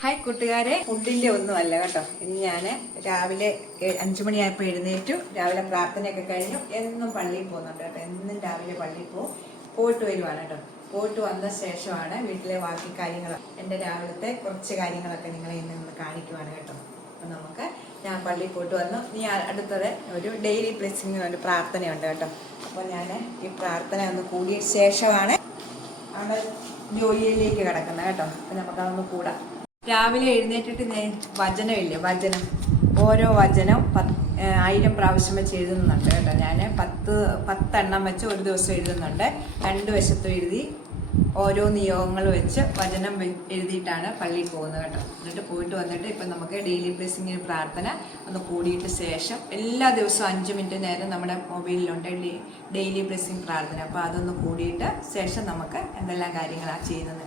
Hi കൂട്ടുകാരെ, ഫുഡിന്റെ ഒന്നുമല്ല കേട്ടോ. ഇന്ന് ഞാൻ രാവിലെ 5 മണിയായപ്പോൾ എഴുന്നേറ്റു. രാവിലെ പ്രാർത്ഥനയൊക്കെ കഴിഞ്ഞു. എന്നും പള്ളിയിൽ പോകുന്നുണ്ട് കേട്ടോ. എന്നും രാവിലെ പള്ളിയിൽ പോയിട്ട് വരുവാണ് കേട്ടോ. പോയിട്ട് വന്ന ശേഷമാണ് വീട്ടിലെ ബാക്കി കാര്യങ്ങൾ, എൻ്റെ രാവിലത്തെ കുറച്ച് കാര്യങ്ങളൊക്കെ നിങ്ങളെ ഇന്ന് നമ്മൾ കാണിക്കുവാണ് കേട്ടോ. അപ്പം നമുക്ക് ഞാൻ പള്ളിയിൽ പോയിട്ട് വന്നു. നീ അടുത്തത് ഒരു ഡെയിലി ബ്ലെസ്സിങ് ഒരു പ്രാർത്ഥനയുണ്ട് കേട്ടോ. അപ്പോൾ ഞാൻ ഈ പ്രാർത്ഥന ഒന്ന് കൂടിയ ശേഷമാണ് അവിടെ ജോലിയിലേക്ക് കിടക്കുന്നത് കേട്ടോ. അപ്പം നമുക്കതൊന്ന് കൂടാം. രാവിലെ എഴുന്നേറ്റിട്ട് വചനമില്ലേ, വചനം ഓരോ വചനം 1000 പ്രാവശ്യം വെച്ച് എഴുതുന്നുണ്ട് കേട്ടോ. ഞാൻ 10 വെച്ച് ഒരു ദിവസം എഴുതുന്നുണ്ട്. 2 വശത്തും എഴുതി ഓരോ നിയോഗങ്ങൾ വെച്ച് വചനം എഴുതിയിട്ടാണ് പള്ളിയിൽ പോകുന്നത് കേട്ടോ. എന്നിട്ട് പോയിട്ട് വന്നിട്ട് ഇപ്പം നമുക്ക് ഡെയിലി ബ്ലെസ്സിങ്ങിന് പ്രാർത്ഥന ഒന്ന് കൂടിയിട്ട് ശേഷം എല്ലാ ദിവസവും 5 മിനിറ്റ് നേരം നമ്മുടെ മൊബൈലിലുണ്ട് ഡെയിലി ബ്ലെസ്സിങ് പ്രാർത്ഥന. അപ്പോൾ അതൊന്ന് കൂടിയിട്ട് ശേഷം നമുക്ക് എന്തെല്ലാം കാര്യങ്ങളാണ് ചെയ്യുന്നത്.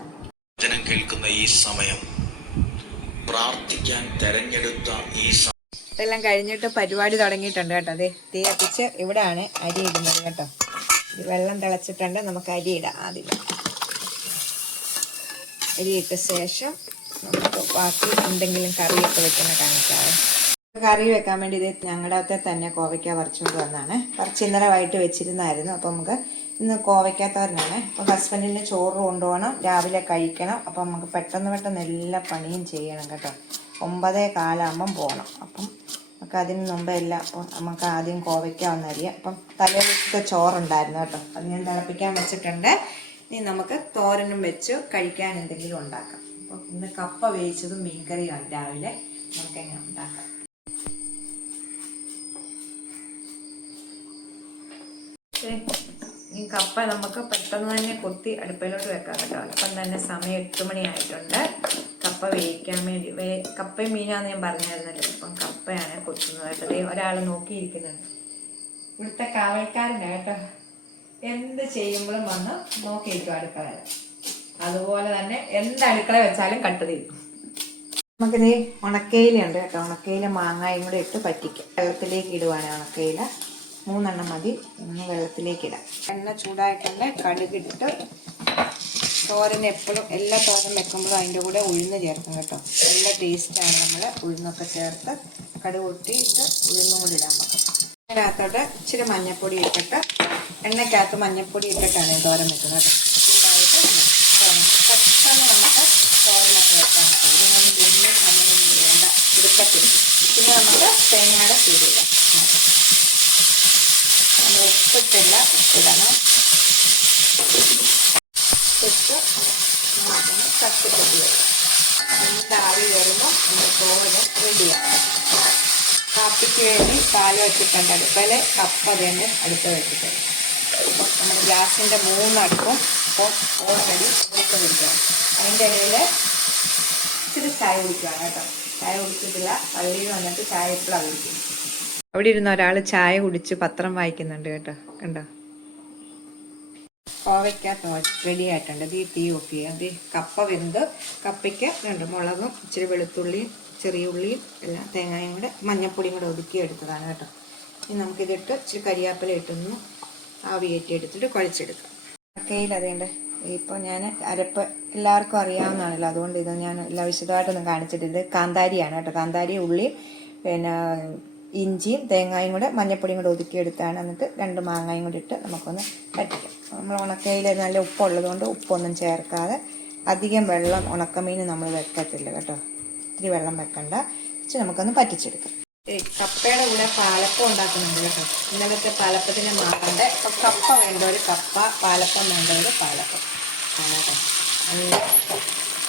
വചനം കേൾക്കുന്ന ഈ സമയം, പ്രാർത്ഥിക്കാൻ തെരഞ്ഞെടുത്ത ഈ ഇതെല്ലാം കഴിഞ്ഞിട്ട് പരിപാടി തുടങ്ങിയിട്ടുണ്ട് കേട്ടോ. അതെ, തീ കത്തിച്ച് ഇവിടെയാണ് അരി ഇടുന്നത് കേട്ടോ. വെള്ളം തിളച്ചിട്ടുണ്ട്, നമുക്ക് അരി ഇടാം. ആദ്യം അരി ഇട്ട ശേഷം നമുക്ക് ബാക്കി എന്തെങ്കിലും കറിയൊക്കെ വെക്കുന്ന കാണിക്കാറ്. കറി വെക്കാൻ വേണ്ടി ഇത് ഞങ്ങളുടെ അകത്തെ തന്നെ കോവയ്ക്ക പറിച്ചുകൊണ്ട് വന്നാണ്. പറിച്ച് ഇന്നലെ വൈകിട്ട് വെച്ചിരുന്നായിരുന്നു. അപ്പം നമുക്ക് ഇന്ന് കോവയ്ക്കാത്തവരനാണ്. അപ്പം ഹസ്ബൻഡിന് ചോറ് കൊണ്ടുപോകണം, രാവിലെ കഴിക്കണം. അപ്പം നമുക്ക് പെട്ടെന്ന് എല്ലാ പണിയും ചെയ്യണം കേട്ടോ. 9:15 പോകണം. അപ്പം നമുക്ക് അതിന് മുമ്പേ എല്ലാം അപ്പം നമുക്ക് ആദ്യം കോവയ്ക്ക ഒന്നരിയാം. അപ്പം തലേദിവസത്തെ ചോറുണ്ടായിരുന്നു കേട്ടോ, അത് ഞാൻ തിളപ്പിക്കാൻ വെച്ചിട്ടുണ്ട്. ഇനി നമുക്ക് തോരനും വെച്ച് കഴിക്കാൻ എന്തെങ്കിലും ഉണ്ടാക്കാം. അപ്പം ഇന്ന് കപ്പ വേവിച്ചതും മീൻകറിയാണ് രാവിലെ. നമുക്ക് എങ്ങനെ ഉണ്ടാക്കാം. ഈ കപ്പ നമുക്ക് പെട്ടെന്ന് തന്നെ കൊത്തി അടുപ്പിലോട്ട് വെക്കാം കേട്ടോ. അപ്പം തന്നെ സമയം 8 മണിയായിട്ടുണ്ട്. കപ്പ വേവിക്കാൻ വേണ്ടി കപ്പയും മീനാന്ന് ഞാൻ പറഞ്ഞായിരുന്നല്ലോ. അപ്പം കപ്പയാണ് കൊത്തുന്നത് കേട്ടോ. ഒരാൾ നോക്കിയിരിക്കുന്നുണ്ട്, ഇവിടുത്തെ കാവൽക്കാരനാണ് കേട്ടോ. എന്ത് ചെയ്യുമ്പോഴും വന്ന് നോക്കിയിരിക്കും അടുക്കള. അതുപോലെ തന്നെ എന്ത് അടുക്കള വെച്ചാലും കട്ട് തീരും. നമുക്കിത് ഉണക്കയിലുണ്ട് കേട്ടോ. ഉണക്കയില മാങ്ങായും കൂടെ ഇട്ട് പറ്റിക്കും. വെള്ളത്തിലേക്ക് ഇടുവാണ് ഉണക്കയില. 3 മതി. ഒന്ന് വെള്ളത്തിലേക്ക് ഇടാം. എണ്ണ ചൂടായിട്ടുണ്ട്. കടുകിട്ട് തോരൻ എപ്പോഴും എല്ലാ തോരൻ വെക്കുമ്പോഴും അതിൻ്റെ കൂടെ ഉഴുന്ന് ചേർക്കും കേട്ടോ. നല്ല ടേസ്റ്റാണ്. നമ്മൾ ഉഴുന്നൊക്കെ ചേർത്ത് കടുക് പൊട്ടിയിട്ട് ഉഴുന്നും കൂടി ഇടാൻ പറ്റും. അതിനകത്തോട്ട് ഇച്ചിരി മഞ്ഞൾപ്പൊടി ഇട്ടിട്ട്, എണ്ണയ്ക്കകത്ത് മഞ്ഞൾപ്പൊടി ഇട്ടിട്ടാണ് തോരൻ വെക്കുന്നത് കേട്ടോ. പെട്ടെന്ന് നമുക്ക് തോരനൊക്കെ വെക്കാൻ പറ്റും. ഇതിനൊന്നും ഒന്നും സമയമൊന്നും വേണ്ട, എടുക്കത്തില്ല. പിന്നെ നമുക്ക് തേങ്ങയുടെ ചൂടിടാം. നമ്മൾ ഉപ്പിട്ടില്ല, ഉപ്പിടണം. ഇട്ട് നമുക്കൊന്ന് തട്ടിപ്പൊട്ടി വരും. എന്നിട്ട് ആവി കയറുമ്പോൾ നമ്മൾ തോരൻ റെഡിയാണ്. കാപ്പിക്ക് വേണ്ടി പാല് വെച്ചിട്ടുണ്ട് അടുപ്പയിൽ. കപ്പ തന്നെ അടുത്ത് വെച്ചിട്ടുണ്ട്. അപ്പം നമ്മുടെ ഗ്യാസിൻ്റെ 3 അടുപ്പും ഇപ്പോൾ ഓൾറെഡി മൂത്ത് പിടിക്കണം. അതിൻ്റെ ഇടയിൽ ഇച്ചിരി ചായ കുടിക്കുകയാണ് കേട്ടോ. ചായ കുടിച്ചിട്ടില്ല, പള്ളിയിൽ വന്നിട്ട് ചായ ഇപ്പോഴാണ് കുടിക്കുന്നത്. അവിടെ ഇരുന്ന ഒരാൾ ചായ കുടിച്ച് പത്രം വായിക്കുന്നുണ്ട് കേട്ടോ. കണ്ടോ, കോവയ്ക്ക തോരൻ റെഡി ആയിട്ടുണ്ട്. തീ ഓഫ് ചെയ്യുക. അത് കപ്പ വെന്ത്, കപ്പയ്ക്ക് 2 മുളകും ഇച്ചിരി വെളുത്തുള്ളിയും ചെറിയ ഉള്ളിയും എല്ലാം തേങ്ങയും കൂടെ മഞ്ഞപ്പൊടിയും കൂടെ ഒതുക്കി എടുത്തതാണ് കേട്ടോ. ഇനി നമുക്കിതിട്ട് ഇച്ചിരി കരിയാപ്പില ഇട്ടൊന്ന് ആവിയേറ്റി എടുത്തിട്ട് കുഴച്ചെടുക്കാം. കയ്യിൽ അതേണ്ട ഇപ്പോൾ ഞാൻ അരപ്പ് എല്ലാവർക്കും അറിയാവുന്നതാണല്ലോ, അതുകൊണ്ട് ഇത് ഞാൻ എല്ലാം വിശദമായിട്ടൊന്നും കാണിച്ചിട്ടില്ല. ഇത് കാന്താരിയാണ് കേട്ടോ. കാന്താരി, ഉള്ളി, പിന്നെ ഇഞ്ചിയും തേങ്ങയും കൂടെ മഞ്ഞപ്പൊടിയും കൂടെ ഒതുക്കിയെടുത്താണ്. എന്നിട്ട് 2 മാങ്ങയും കൂടി ഇട്ട് നമുക്കൊന്ന് പറ്റിക്കാം. നമ്മൾ ഉണക്കയിൽ നല്ല ഉപ്പുള്ളത് കൊണ്ട് ഉപ്പൊന്നും ചേർക്കാതെ, അധികം വെള്ളം ഉണക്കമീൻ നമ്മൾ വെക്കത്തില്ല കേട്ടോ. ഇത്തിരി വെള്ളം വെക്കണ്ട, വെച്ച് നമുക്കൊന്ന് പറ്റിച്ചെടുക്കാം. കപ്പയുടെ കൂടെ പാലപ്പം ഉണ്ടാക്കുന്നുണ്ട് കേട്ടോ. ഇന്നലത്തെ പാലപ്പത്തിന് മാറണ്ടേ. അപ്പം കപ്പ വേണ്ടവർ കപ്പ, പാലപ്പം വേണ്ടവർ പാലപ്പം കേട്ടോ.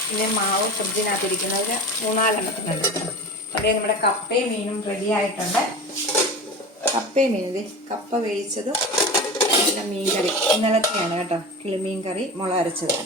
പിന്നെ മാവ് ഫ്രിഡ്ജിനകത്തിരിക്കുന്നവർ 3-4 എണ്ണത്തിനുണ്ട് കേട്ടോ. അതേ നമ്മുടെ കപ്പയും മീനും റെഡി ആയിട്ടുണ്ട്. കപ്പയും മീൻ, കപ്പ വേവിച്ചതും പിന്നെ മീൻകറി ഇന്നലത്തെയാണ് കേട്ടോ. കിളിമീൻ കറി, മുളക് അരച്ചത്.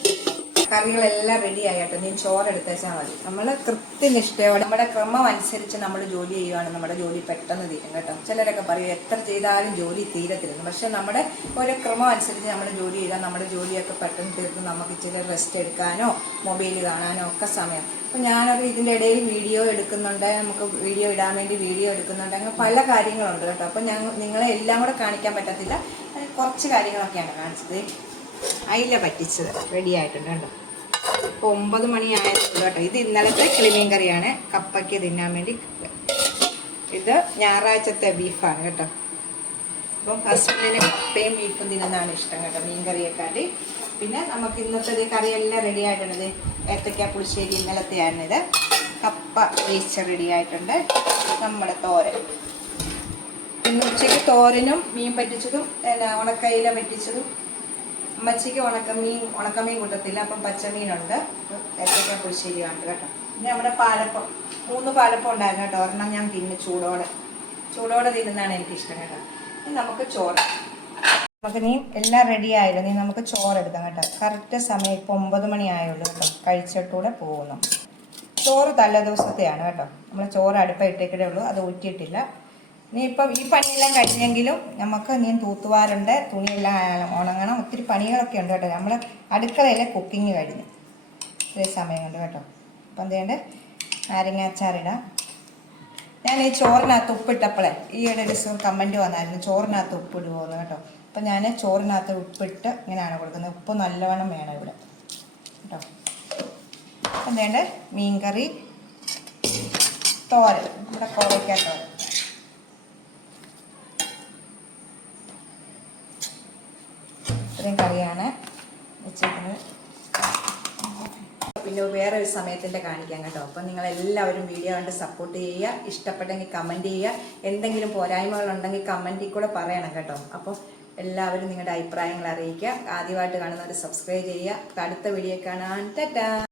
കറികളെല്ലാം റെഡി ആയി കേട്ടോ. നീ ചോറെടുത്ത് വെച്ചാൽ മതി. നമ്മൾ കൃത്യനിഷ്ഠയോടെ നമ്മുടെ ക്രമം അനുസരിച്ച് നമ്മൾ ജോലി ചെയ്യുവാണ്, നമ്മുടെ ജോലി പെട്ടെന്ന് തീരും കേട്ടോ. ചിലരൊക്കെ പറയും എത്ര ചെയ്താലും ജോലി തീരത്തില്ലെന്ന്. പക്ഷെ നമ്മുടെ ഒരു ക്രമം അനുസരിച്ച് നമ്മൾ ജോലി ചെയ്താൽ നമ്മുടെ ജോലിയൊക്കെ പെട്ടെന്ന് തീർത്ത് നമുക്ക് ഇച്ചിരി റെസ്റ്റ് എടുക്കാനോ മൊബൈൽ കാണാനോ ഒക്കെ സമയം. അപ്പം ഞാനത് ഇതിൻ്റെ ഇടയിൽ വീഡിയോ എടുക്കുന്നുണ്ട്, നമുക്ക് വീഡിയോ ഇടാൻ വേണ്ടി വീഡിയോ എടുക്കുന്നുണ്ട്. അങ്ങനെ പല കാര്യങ്ങളുണ്ട് കേട്ടോ. അപ്പം നിങ്ങളെ എല്ലാം കൂടെ കാണിക്കാൻ പറ്റത്തില്ല. കുറച്ച് കാര്യങ്ങളൊക്കെയാണ് കാണിച്ചത്. അയില പറ്റിച്ചത് റെഡി ആയിട്ടുണ്ട് കേട്ടോ. ഇപ്പോൾ 9 മണിയായതുള്ളൂ കേട്ടോ. ഇത് ഇന്നലത്തെ കിളിമീൻ കറിയാണ്, കപ്പയ്ക്ക് തിന്നാൻ വേണ്ടി. ഇത് ഞായറാഴ്ചത്തെ ബീഫാണ് കേട്ടോ. അപ്പം ഹസ്ബൻഡിന് കപ്പയും ബീഫും തിന്നുന്നതാണ് ഇഷ്ടം കേട്ടോ, മീൻ കറിയെക്കാട്ടി. പിന്നെ നമുക്ക് ഇന്നത്തെ കറിയെല്ലാം റെഡി ആയിട്ടുണ്ട്. ഏത്തക്ക പുളിശ്ശേരി ഇന്നലത്തെയാണ് ഇത്. കപ്പ വേവിച്ച് റെഡി ആയിട്ടുണ്ട്. നമ്മുടെ തോരൻ, പിന്നെ ഉച്ചയ്ക്ക് തോരനും മീൻ പറ്റിച്ചതും ഉണക്കയില പറ്റിച്ചതും. അമ്മച്ചിക്ക് ഉണക്കമീൻ കൂട്ടത്തില്ല, അപ്പം പച്ചമീനുണ്ട്. ഏത്തക്ക പുളിശ്ശേരിയുണ്ട് കേട്ടോ. പിന്നെ നമ്മുടെ പാലപ്പം, 3 പാലപ്പം ഉണ്ടായിരുന്നു കേട്ടോ. ഒരെണ്ണം ഞാൻ തിന്നു ചൂടോടെ തിന്നുന്നതാണ് എനിക്കിഷ്ടം കേട്ടോ. ഇനി നമുക്ക് ചോറ്, നമുക്ക് നീ എല്ലാം റെഡി ആയില്ല, നീ നമുക്ക് ചോറെടുക്കാം കേട്ടോ. കറക്റ്റ് സമയം ഇപ്പോൾ 9 മണി ആയുള്ളൂ കേട്ടോ. കഴിച്ചിട്ടൂടെ പോകുന്നു. ചോറ് തലേ ദിവസത്തെയാണ് കേട്ടോ. നമ്മൾ ചോറ് അടുപ്പ ഇട്ടേക്കേ ഉള്ളൂ, അത് ഊറ്റിയിട്ടില്ല. നീ ഇപ്പം ഈ പണിയെല്ലാം കഴിഞ്ഞെങ്കിലും നമുക്ക് നീ തൂത്തുവാറുണ്ട്, തുണിയെല്ലാം ഉണങ്ങണം, ഒത്തിരി പണികളൊക്കെ ഉണ്ട് കേട്ടോ. നമ്മൾ അടുക്കളയിലെ കുക്കിങ് കഴിഞ്ഞു ഇത്രയും സമയം കൊണ്ട് കേട്ടോ. അപ്പം എന്തുകൊണ്ട് നാരങ്ങാച്ചാറിടാം. ഞാൻ ഈ ചോറിനകത്ത് ഉപ്പിട്ടപ്പോഴേ ഈയിടെ ഒരു കമൻറ്റ് വന്നായിരുന്നു, ചോറിനകത്ത് ഉപ്പിടുമോന്ന് കേട്ടോ. അപ്പം ഞാൻ ചോറിനകത്ത് ഉപ്പിട്ട് ഇങ്ങനെയാണ് കൊടുക്കുന്നത്. ഉപ്പ് നല്ലവണ്ണം വേണം ഇവിടെ കേട്ടോ. എന്തുകൊണ്ട് മീൻകറി, തോരൻ, നമ്മുടെ കോവയ്ക്ക തോരൻ. ഇത്രയും കറിയാണ് വെച്ചിരിക്കുന്നത്. പിന്നെ വേറെ ഒരു സമയത്തിൻ്റെ കാണിക്കാം കേട്ടോ. അപ്പം നിങ്ങളെല്ലാവരും വീഡിയോ കണ്ട് സപ്പോർട്ട് ചെയ്യുക. ഇഷ്ടപ്പെട്ടെങ്കിൽ കമൻറ്റ് ചെയ്യുക. എന്തെങ്കിലും പോരായ്മകളുണ്ടെങ്കിൽ കമൻറ്റിൽ കൂടെ പറയണം കേട്ടോ. അപ്പോൾ എല്ലാവരും നിങ്ങളുടെ അഭിപ്രായങ്ങൾ അറിയിക്കുക. ആദ്യമായിട്ട് കാണുന്നവർ സബ്സ്ക്രൈബ് ചെയ്യുക. അടുത്ത വീഡിയോ കാണാൻ ടാറ്റാ.